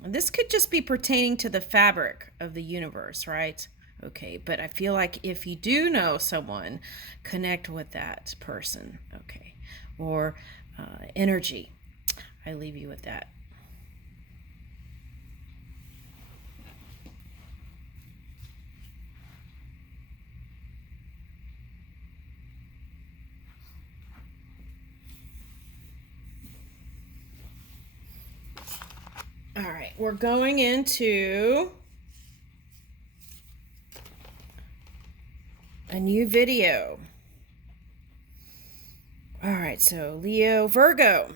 This could just be pertaining to the fabric of the universe, right? Okay, but I feel like if you do know someone, connect with that person, okay, or energy. I leave you with that. All right, we're going into a new video. All right, so Leo, Virgo.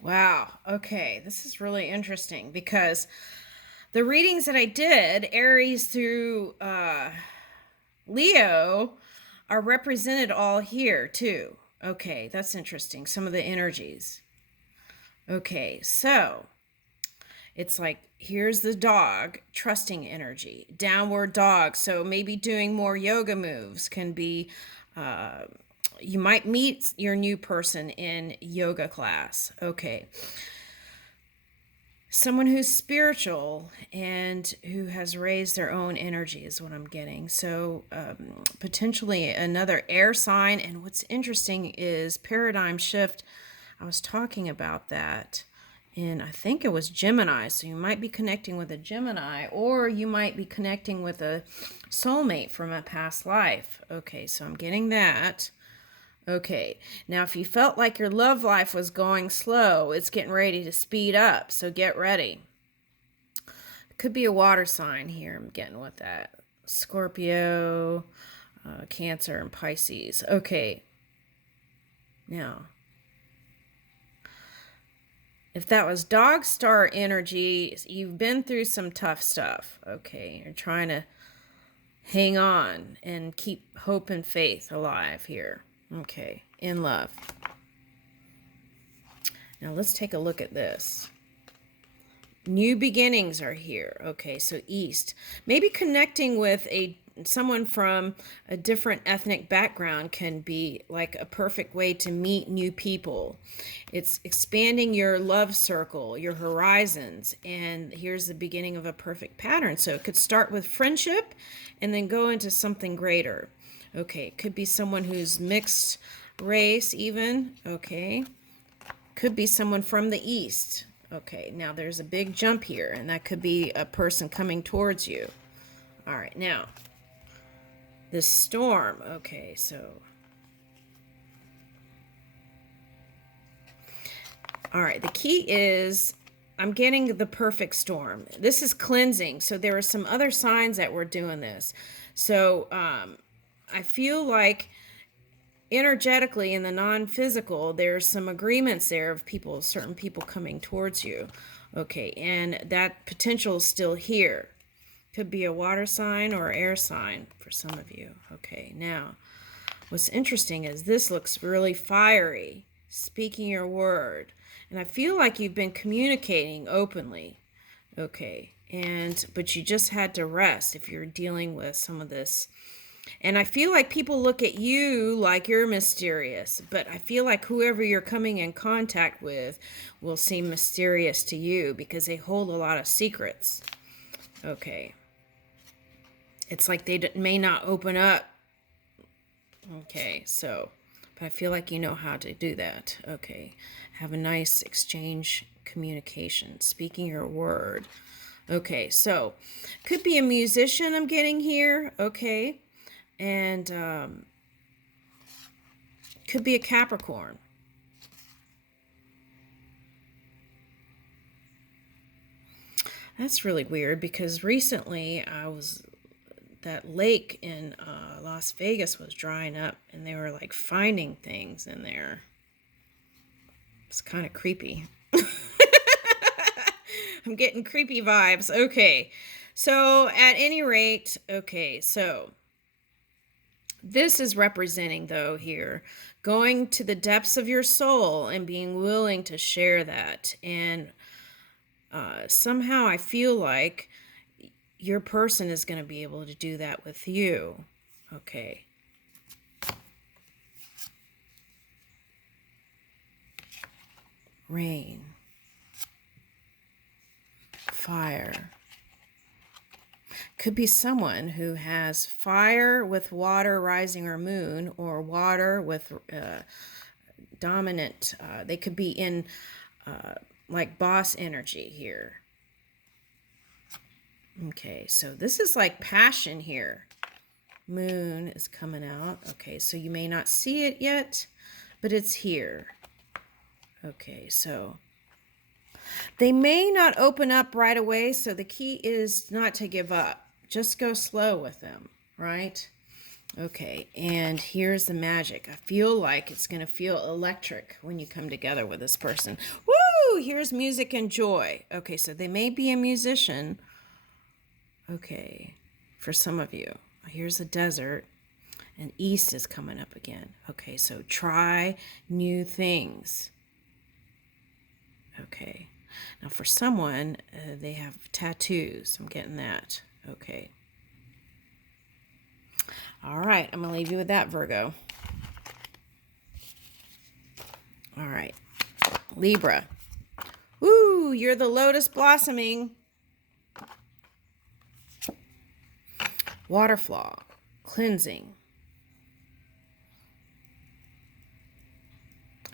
Wow. Okay. This is really interesting because the readings that I did, Aries through Leo, are represented all here too. Okay. That's interesting. Some of the energies. Okay. So it's like here's the dog, trusting energy, downward dog. So maybe doing more yoga moves can be. You might meet your new person in yoga class. Okay. Someone who's spiritual and who has raised their own energy is what I'm getting. So potentially another air sign. And what's interesting is paradigm shift. I was talking about that in, I think it was Gemini. So you might be connecting with a Gemini, or you might be connecting with a soulmate from a past life. Okay, so I'm getting that. Okay, now if you felt like your love life was going slow, it's getting ready to speed up, so get ready. It could be a water sign here, I'm getting with that. Scorpio, Cancer, and Pisces. Okay, now, if that was dog star energy, you've been through some tough stuff. Okay, you're trying to hang on and keep hope and faith alive here. Okay, in love. Now let's take a look at this. New beginnings are here. Okay, so East. Maybe connecting with someone from a different ethnic background can be like a perfect way to meet new people. It's expanding your love circle, your horizons, and here's the beginning of a perfect pattern. So it could start with friendship and then go into something greater. Okay, it could be someone who's mixed race even. Okay, could be someone from the East. Okay, now there's a big jump here, and that could be a person coming towards you. All right, now, this storm. Okay, so. All right, the key is I'm getting the perfect storm. This is cleansing, so there are some other signs that we're doing this. So I feel like energetically in the non-physical there's some agreements there of people, certain people coming towards you. Okay, and that potential is still here. Could be a water sign or air sign for some of you. Okay, now what's interesting is this looks really fiery, speaking your word, and I feel like you've been communicating openly. Okay, but you just had to rest if you're dealing with some of this. And I feel like people look at you like you're mysterious, but I feel like whoever you're coming in contact with will seem mysterious to you because they hold a lot of secrets. Okay. It's like they may not open up. Okay, so, but I feel like you know how to do that. Okay. Have a nice exchange communication, speaking your word. Okay, so could be a musician I'm getting here. Okay. And could be a Capricorn. That's really weird because recently that lake in Las Vegas was drying up and they were like finding things in there. It's kind of creepy. I'm getting creepy vibes. Okay. So at any rate, okay, so this is representing, though, here, going to the depths of your soul and being willing to share that. And somehow I feel like your person is going to be able to do that with you. Okay. Rain. Fire. Could be someone who has fire with water, rising, or moon, or water with dominant. They could be in like boss energy here. Okay, so this is like passion here. Moon is coming out. Okay, so you may not see it yet, but it's here. Okay, so they may not open up right away, so the key is not to give up. Just go slow with them, right? Okay, and here's the magic. I feel like it's going to feel electric when you come together with this person. Woo! Here's music and joy. Okay, so they may be a musician. Okay, for some of you. Here's the desert, and east is coming up again. Okay, so try new things. Okay. Now, for someone, they have tattoos. I'm getting that. Okay. All right. I'm going to leave you with that, Virgo. All right. Libra. Woo! You're the lotus blossoming. Waterfall. Cleansing.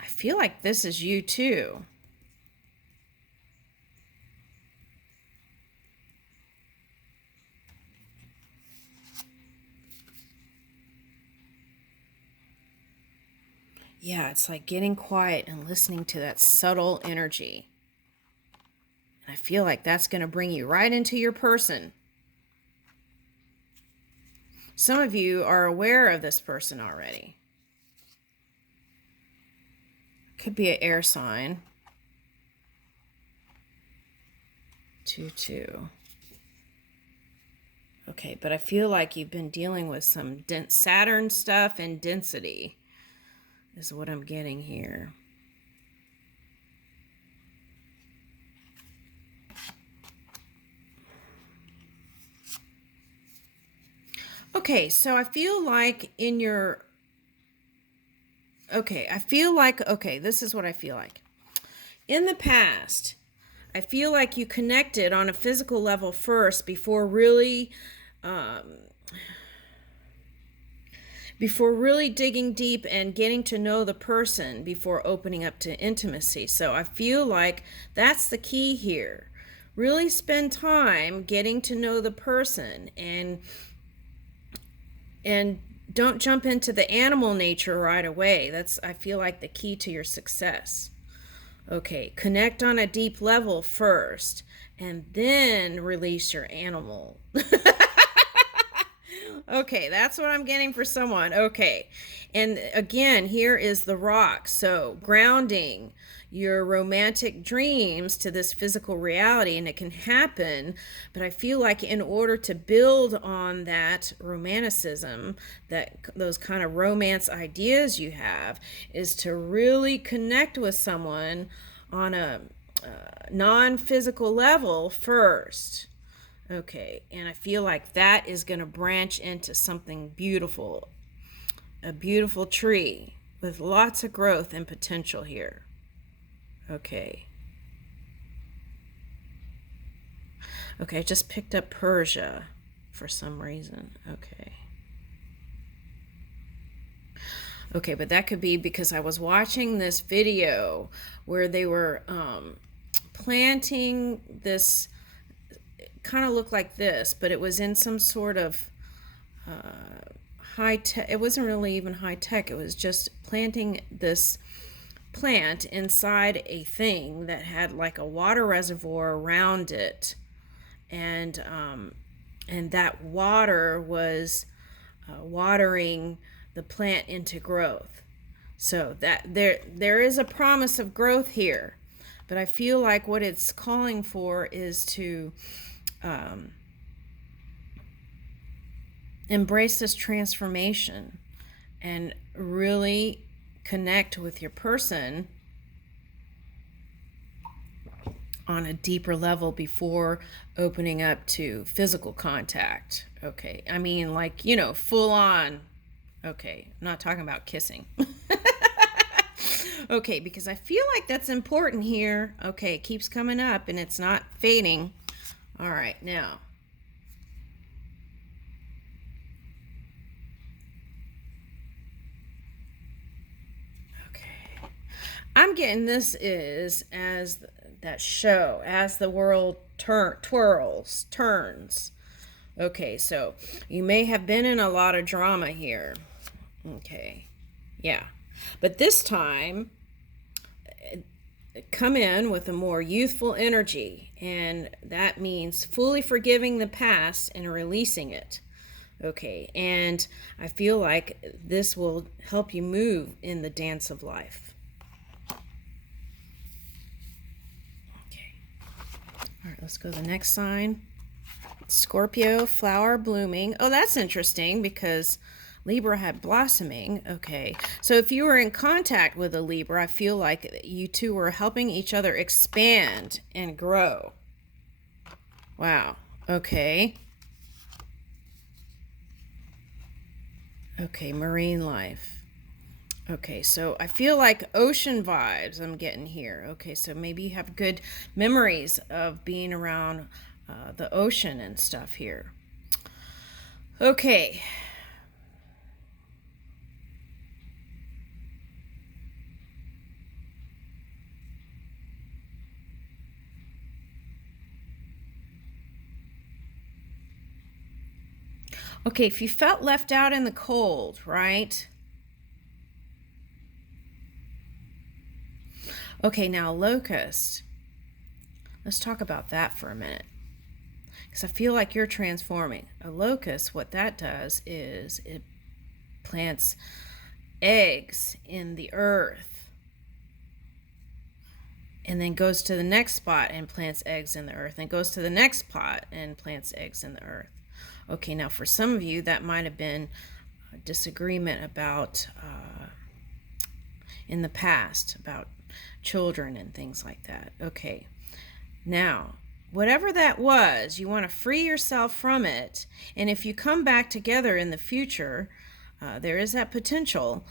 I feel like this is you, too. Yeah, it's like getting quiet and listening to that subtle energy. And I feel like that's going to bring you right into your person. Some of you are aware of this person already. Could be an air sign. 2-2. Okay, but I feel like you've been dealing with some Saturn stuff and density. Is what I'm getting here. Okay, so I feel like in your... Okay, this is what I feel like. In the past, I feel like you connected on a physical level first before really digging deep and getting to know the person before opening up to intimacy. So I feel like that's the key here. Really spend time getting to know the person and don't jump into the animal nature right away. That's, I feel like, the key to your success. Okay, connect on a deep level first and then release your animal. Okay, that's what I'm getting for someone. Okay, and again, here is the rock. So grounding your romantic dreams to this physical reality, and it can happen, but I feel like in order to build on that romanticism, that those kind of romance ideas you have, is to really connect with someone on a non-physical level first. Okay, and I feel like that is going to branch into something beautiful, a beautiful tree with lots of growth and potential here. Okay. Okay, I just picked up Persia for some reason. Okay. Okay, but that could be because I was watching this video where they were planting this. kind of looked like this, but it was in some sort of high tech. It wasn't really even high tech. It was just planting this plant inside a thing that had like a water reservoir around it, and that water was watering the plant into growth. So that there is a promise of growth here, but I feel like what it's calling for is to embrace this transformation and really connect with your person on a deeper level before opening up to physical contact. Okay, I mean, like, you know, full on. Okay, I'm not talking about kissing. Okay, because I feel like that's important here. Okay, it keeps coming up and it's not fading. All right, now. Okay. I'm getting this is as that show, as the world turns. Okay, so you may have been in a lot of drama here. Okay, yeah. But this time, come in with a more youthful energy, and that means fully forgiving the past and releasing it. Okay, and I feel like this will help you move in the dance of life. Okay, all right, let's go to the next sign. Scorpio, flower blooming. Oh, that's interesting because Libra had blossoming. Okay, so if you were in contact with a Libra, I feel like you two were helping each other expand and grow. Wow. Okay. Okay, marine life. Okay, so I feel like ocean vibes I'm getting here. Okay, so maybe you have good memories of being around the ocean and stuff here. Okay. Okay, if you felt left out in the cold, right? Okay, now locust. Let's talk about that for a minute. Because I feel like you're transforming. A locust, what that does is it plants eggs in the earth and then goes to the next spot and plants eggs in the earth and goes to the next spot and plants eggs in the earth. Okay, now for some of you that might have been a disagreement about in the past about children and things like that. Okay, now whatever that was, you want to free yourself from it, and if you come back together in the future, there is that potential.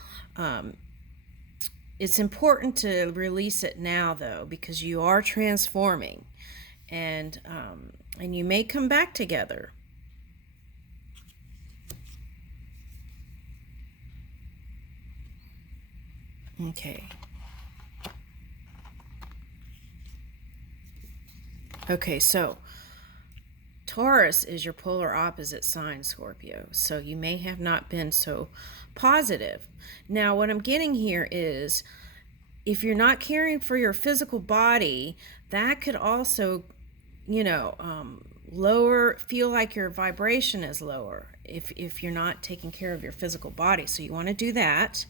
It's important to release it now though, because you are transforming, and you may come back together. Okay. Okay, so Taurus is your polar opposite sign, Scorpio. So you may have not been so positive. Now, what I'm getting here is if you're not caring for your physical body, that could also, feel like your vibration is lower if you're not taking care of your physical body. So you want to do that.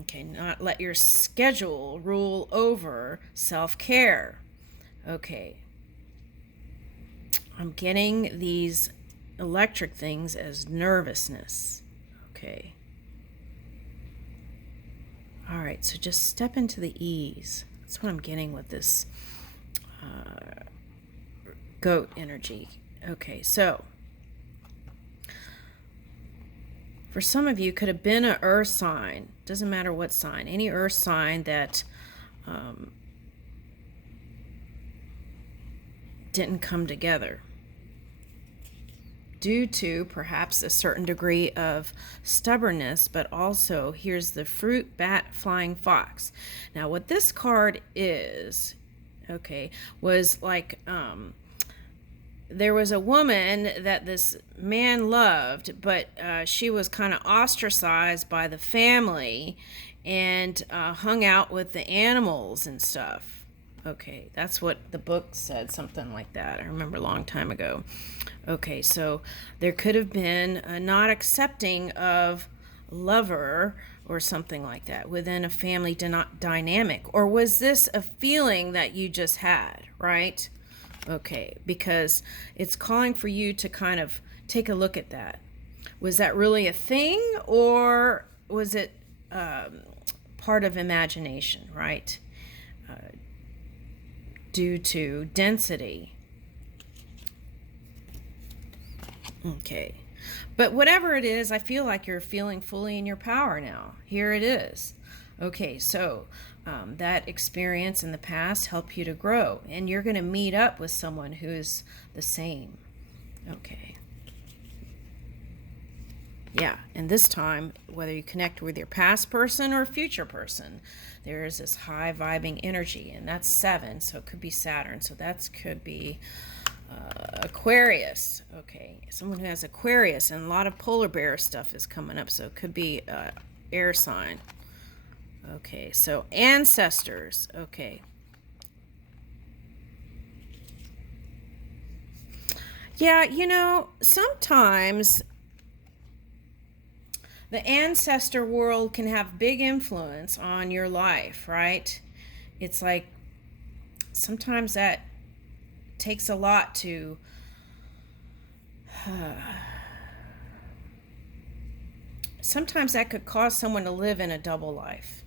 Okay, not let your schedule rule over self-care. Okay. I'm getting these electric things as nervousness. Okay. All right, so just step into the ease. That's what I'm getting with this goat energy. Okay, so for some of you, could have been an earth sign. Doesn't matter what sign. Any earth sign that didn't come together due to perhaps a certain degree of stubbornness, but also here's the fruit, bat, flying fox. Now, what this card is, okay, was like there was a woman that this man loved, but she was kind of ostracized by the family and hung out with the animals and stuff. Okay, that's what the book said, something like that. I remember a long time ago. Okay, so there could have been a not accepting of lover or something like that within a family dynamic. Or was this a feeling that you just had, right? Okay, because it's calling for you to kind of take a look at that. Was that really a thing, or was it part of imagination, right? Due to density. Okay. But whatever it is, I feel like you're feeling fully in your power now. Here it is. Okay, so that experience in the past helped you to grow, and you're going to meet up with someone who is the same. Okay. Yeah, and this time, whether you connect with your past person or future person, there is this high vibing energy, and that's 7, so it could be Saturn, so that could be Aquarius. Okay, someone who has Aquarius, and a lot of polar bear stuff is coming up, so it could be air sign. Okay, so ancestors. Okay. Yeah, you know, sometimes the ancestor world can have big influence on your life, right? It's like sometimes that takes a lot to sometimes that could cause someone to live in a double life.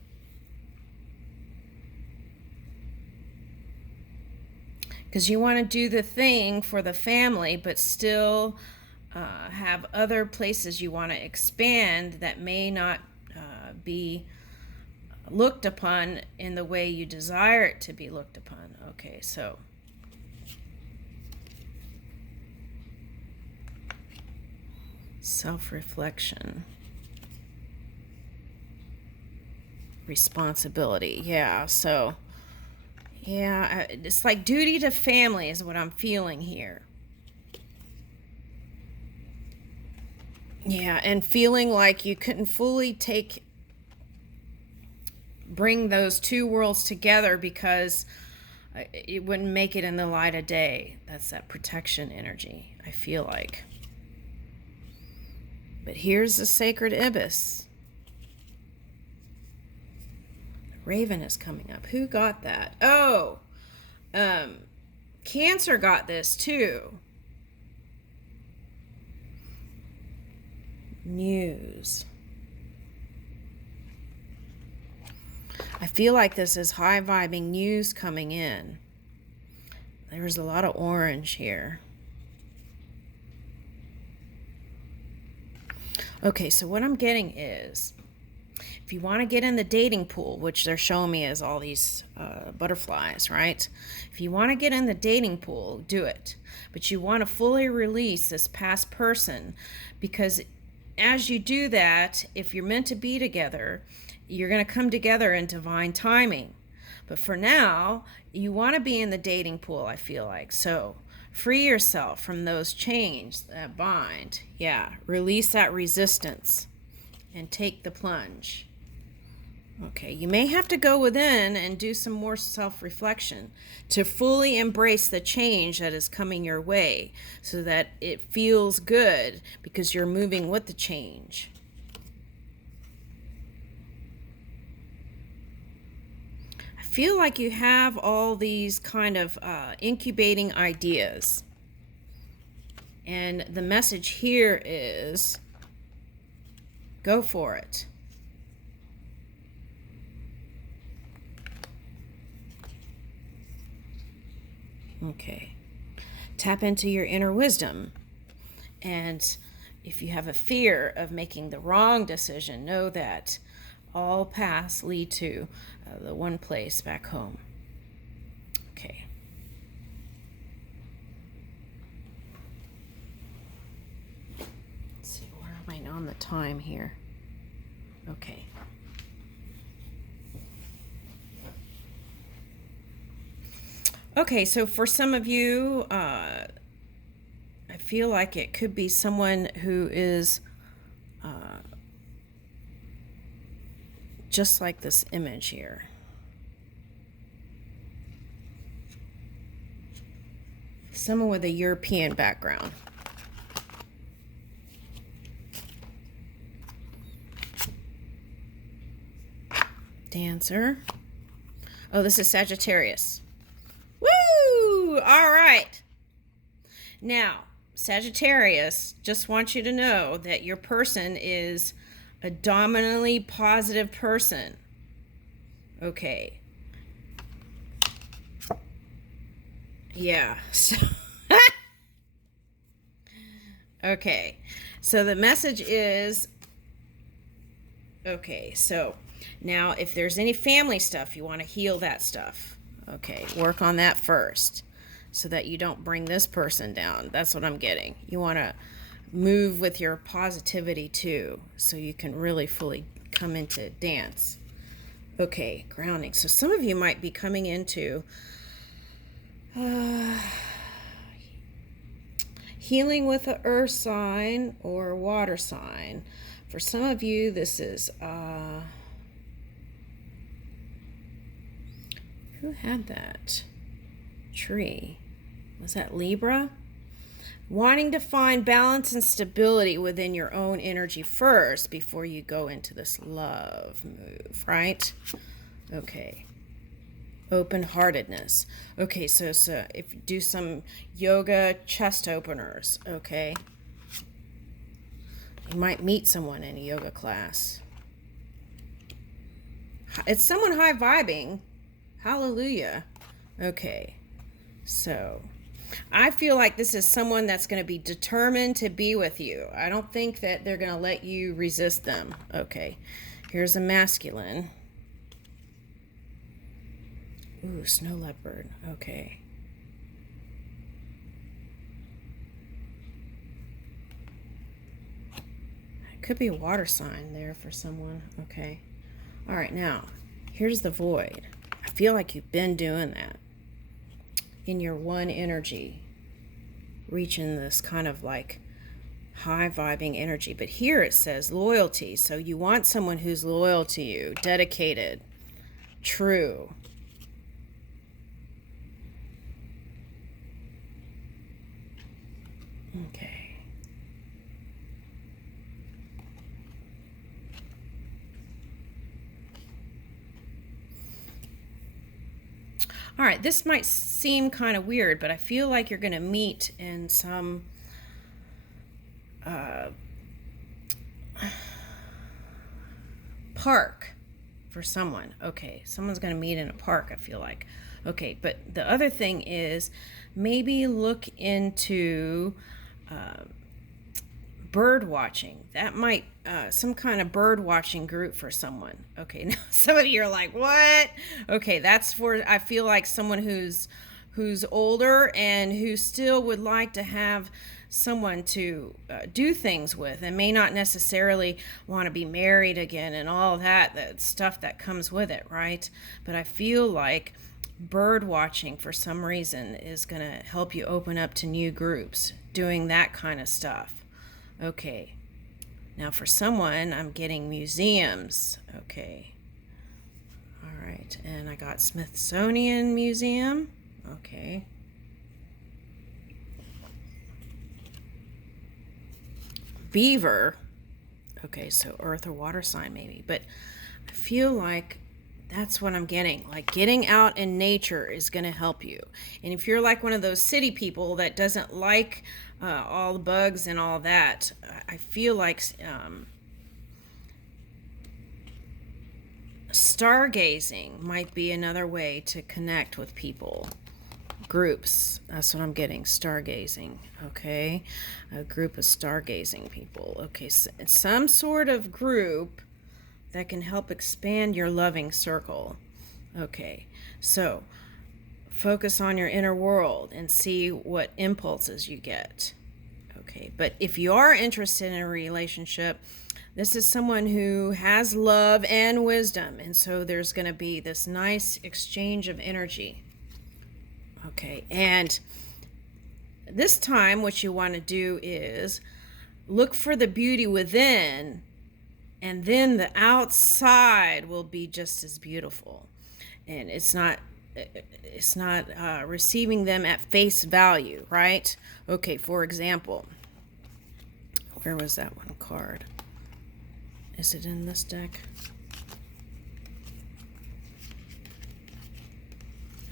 Because you want to do the thing for the family, but still have other places you want to expand that may not be looked upon in the way you desire it to be looked upon. Okay, so self-reflection, responsibility. Yeah, so yeah, it's like duty to family is what I'm feeling here. Yeah, and feeling like you couldn't fully bring those two worlds together because it wouldn't make it in the light of day. That's that protection energy, I feel like. But here's the sacred ibis. Raven is coming up. Who got that? Oh, Cancer got this too. News. I feel like this is high vibing news coming in. There's a lot of orange here. Okay, so what I'm getting is, if you want to get in the dating pool, which they're showing me as all these butterflies, right? If you want to get in the dating pool, do it. But you want to fully release this past person, because as you do that, if you're meant to be together, you're going to come together in divine timing. But for now, you want to be in the dating pool, I feel like. So free yourself from those chains that bind. Yeah, release that resistance and take the plunge. Okay, you may have to go within and do some more self-reflection to fully embrace the change that is coming your way so that it feels good because you're moving with the change. I feel like you have all these kind of incubating ideas. And the message here is go for it. Okay. Tap into your inner wisdom. And if you have a fear of making the wrong decision, know that all paths lead to the one place back home. Okay. Let's see, where am I on the time here? Okay. Okay, so for some of you, feel like it could be someone who is just like this image here. Someone with a European background. Dancer. Oh, this is Sagittarius. Woo! All right. Now, Sagittarius, just want you to know that your person is a dominantly positive person. Okay. Yeah. So okay. So the message is, okay, so now if there's any family stuff, you want to heal that stuff. Okay, work on that first so that you don't bring this person down. That's what I'm getting. You want to move with your positivity too, so you can really fully come into dance. Okay, grounding. So some of you might be coming into healing with an earth sign or water sign. For some of you, this is who had that tree? Was that Libra? Wanting to find balance and stability within your own energy first before you go into this love move, right? Okay. Open-heartedness. Okay, so if you do some yoga chest openers, okay? You might meet someone in a yoga class. It's someone high vibing. Hallelujah. Okay, so I feel like this is someone that's going to be determined to be with you. I don't think that they're going to let you resist them. Okay, here's a masculine. Ooh, snow leopard. Okay. It could be a water sign there for someone. Okay. All right, now, here's the void. I feel like you've been doing that in your one energy, reaching this kind of like high vibing energy. But here it says loyalty. So you want someone who's loyal to you, dedicated, true. Okay. All right, this might seem kind of weird, but I feel like you're going to meet in some park for someone. Okay, someone's going to meet in a park, I feel like. Okay, but the other thing is maybe look into bird watching. That might some kind of bird watching group for someone. Okay, now some of you are like, what? Okay, that's for, I feel like someone who's older and who still would like to have someone to do things with, and may not necessarily want to be married again and all that stuff that comes with it, right? But I feel like bird watching for some reason is going to help you open up to new groups doing that kind of stuff. Okay, now for someone I'm getting museums. Okay, all right, and I got Smithsonian Museum. Okay, beaver. Okay, so earth or water sign maybe, but I feel like that's what I'm getting. Like getting out in nature is going to help you. And if you're like one of those city people that doesn't like all the bugs and all that, I feel like stargazing might be another way to connect with people. Groups, that's what I'm getting, stargazing. Okay, a group of stargazing people. Okay, so some sort of group that can help expand your loving circle. Okay, so focus on your inner world and see what impulses you get. Okay, but if you are interested in a relationship, this is someone who has love and wisdom, and so there's going to be this nice exchange of energy. Okay, and this time what you want to do is look for the beauty within, and then the outside will be just as beautiful. And it's not receiving them at face value, right? Okay, for example, where was that one card? Is it in this deck?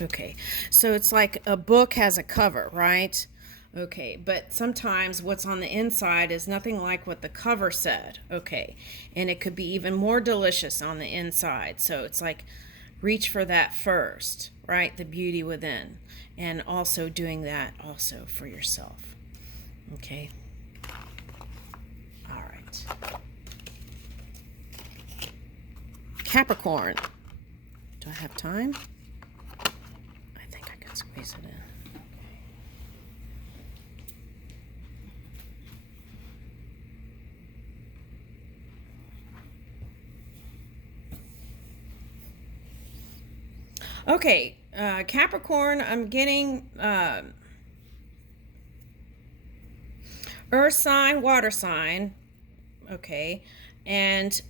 Okay, so it's like a book has a cover, right? Okay, but sometimes what's on the inside is nothing like what the cover said. Okay, and it could be even more delicious on the inside. So it's like reach for that first, right? The beauty within, and also doing that also for yourself. Okay. All right. Capricorn. Do I have time? I think I can squeeze it in. Okay, Capricorn, I'm getting earth sign, water sign. Okay, and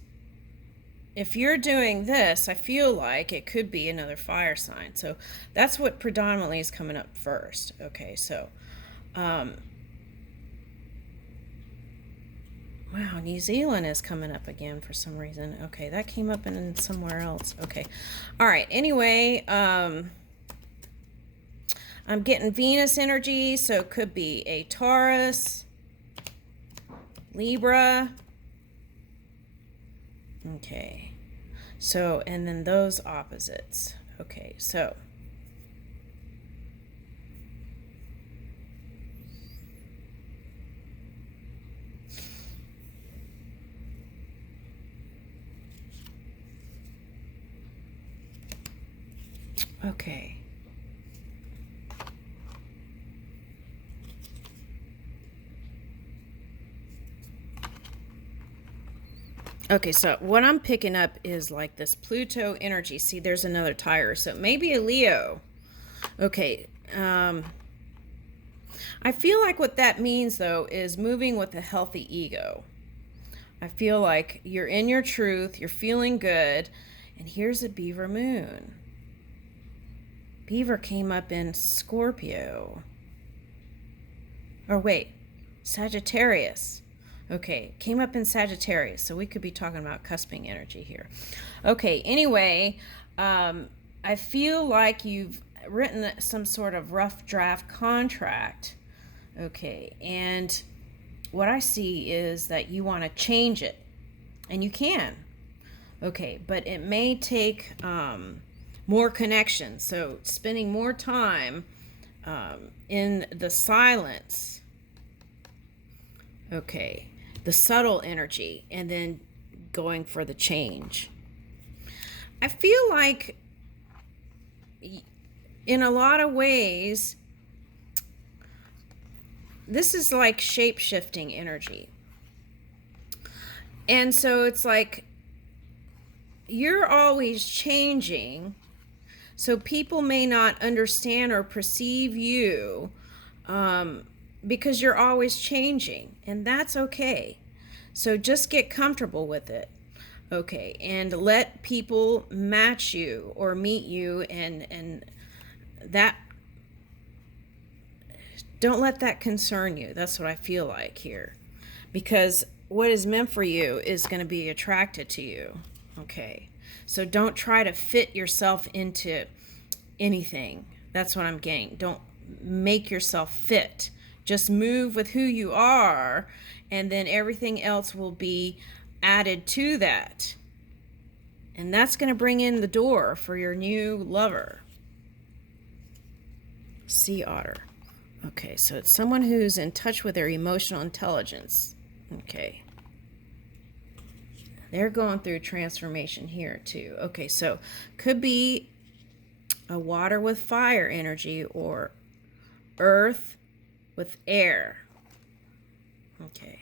if you're doing this, I feel like it could be another fire sign. So that's what predominantly is coming up first. Okay, so wow, New Zealand is coming up again for some reason. Okay, that came up in somewhere else. Okay. All right. Anyway, I'm getting Venus energy, so it could be a Taurus, Libra. Okay. So, and then those opposites. Okay, so okay. Okay, so what I'm picking up is like this Pluto energy. See, there's another tire. So maybe a Leo. Okay. I feel like what that means, though, is moving with a healthy ego. I feel like you're in your truth. You're feeling good. And here's a beaver moon. Beaver came up in Scorpio. Or wait, Sagittarius. Okay, came up in Sagittarius, so we could be talking about cusping energy here. Okay, anyway, I feel like you've written some sort of rough draft contract. Okay, and what I see is that you want to change it, and you can. Okay, but it may take more connection, so spending more time in the silence. Okay, the subtle energy, and then going for the change. I feel like in a lot of ways, this is like shape-shifting energy. And so it's like you're always changing, so people may not understand or perceive you because you're always changing, and that's okay. So just get comfortable with it. Okay, and let people match you or meet you, and that, don't let that concern you. That's what I feel like here, because what is meant for you is going to be attracted to you. Okay, so don't try to fit yourself into anything. That's what I'm getting. Don't make yourself fit. Just move with who you are, and then everything else will be added to that. And that's going to bring in the door for your new lover. Sea otter. Okay, so it's someone who's in touch with their emotional intelligence. Okay. They're going through transformation here too. Okay, so could be a water with fire energy or earth with air. Okay.